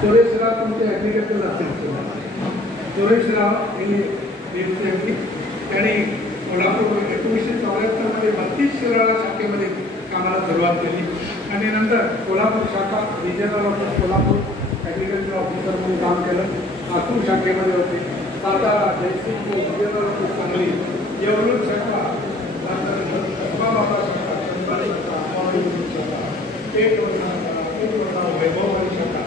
सुरेशराव तुमचे ॲग्रिकल्चर असतील. सुरेशराव यांनी नियुक्ती त्यांनी कोल्हापूर 1974 32 शिराळा शाखेमध्ये कामाला सुरुवात केली आणि नंतर कोल्हापूर शाखा regional office Kolhapur agriculture officer म्हणून काम केलं. लातूर शाखेमध्ये होते. सातारा जयसिंग रिजनल ऑफिस सांगली, येवलूर शाखा, उस्मानाबाद शाखा, वैभववाडी शाखा,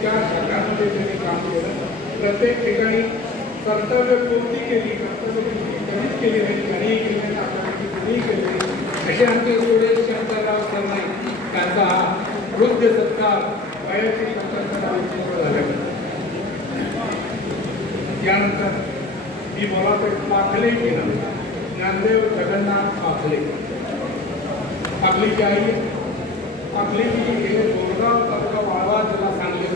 त्या शाखांमध्ये त्यांनी काम केलं. प्रत्येक ठिकाणी कर्तव्य पूर्ती केली, कर्तव्य कधीच केली नाही, काही केली नाही, केली असे आमचे सुरेश शंकरराव सरनाईक त्यांचा हा वृद्ध सत्कार वयाची झाला. त्यानंतर मी मला तर पाखले केलं. ज्ञानदेव जगन्नाथ पाखले, पाखलीची आई पाखली की गेले गोरगाव तालुका वाळवा जिल्हा सांगली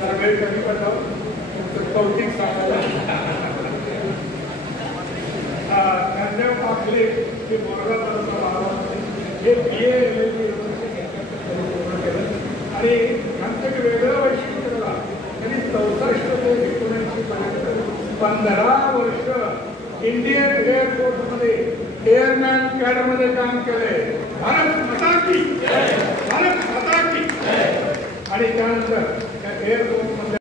तर वेळ कमी पडला कौतिक सांगायला. ज्ञानदेव पाखले हे गोरगाव तालुका वाळवा हे BA LLB पूर्ण केलं आणि त्यांचं वेगळं वैशिष्ट्य केलं. त्यांनी 64 ते 19 15 वर्ष इंडियन एअरफोर्समध्ये एअरमॅन कॅडरमध्ये काम केले. भारत माता की, भारत माता की. आणि त्यानंतर त्या एअरफोर्स